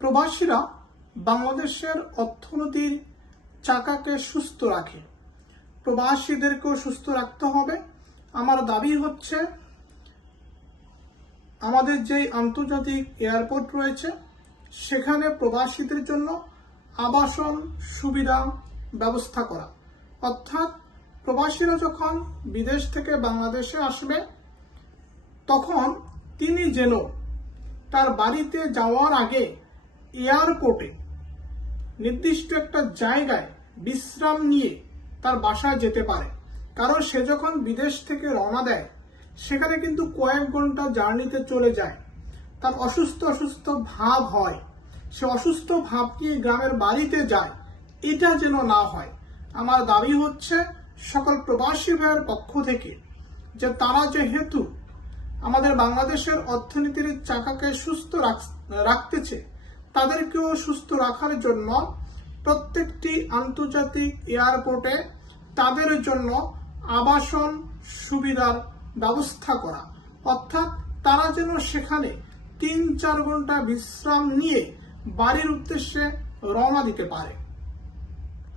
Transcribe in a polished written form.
প্রবাসীরা বাংলাদেশের অর্থনীতির চাকাকে সুস্থ রাখে। প্রবাসীদেরকেও সুস্থ রাখতে হবে। আমার দাবি হচ্ছে আমাদের যে আন্তর্জাতিক এয়ারপোর্ট রয়েছে সেখানে প্রবাসীদের জন্য আবাসন সুবিধা ব্যবস্থা করা, অর্থাৎ প্রবাসীরা যখন বিদেশ থেকে বাংলাদেশে আসবে তখন তিনি যেন তার বাড়িতে যাওয়ার আগে এয়ারপোর্টে নির্দিষ্ট একটা জায়গায় বিশ্রাম নিয়ে তার বাসায় যেতে পারে। কারণ সে যখন বিদেশ থেকে রওনা দেয় সেখানে কিন্তু কয়েক ঘন্টা জার্নিতে চলে যায়, তার অসুস্থ ভাব হয়, সে অসুস্থ ভাব নিয়ে গ্রামের বাড়িতে যায়, এটা যেন না হয়। আমার দাবি হচ্ছে সকল প্রবাসী ভাইয়ের পক্ষ থেকে যে তারা যেহেতু আমাদের বাংলাদেশের অর্থনীতির চাকাকে সুস্থ রাখতেছে, তাদেরকেও সুস্থ রাখার জন্য প্রত্যেকটি আন্তর্জাতিক এয়ারপোর্টে তাদের জন্য আবাসন সুবিধার ব্যবস্থা করা, অর্থাৎ তারা যেন সেখানে 3-4 ঘন্টা বিশ্রাম নিয়ে বাড়ির উদ্দেশ্যে রওনা দিতে পারে।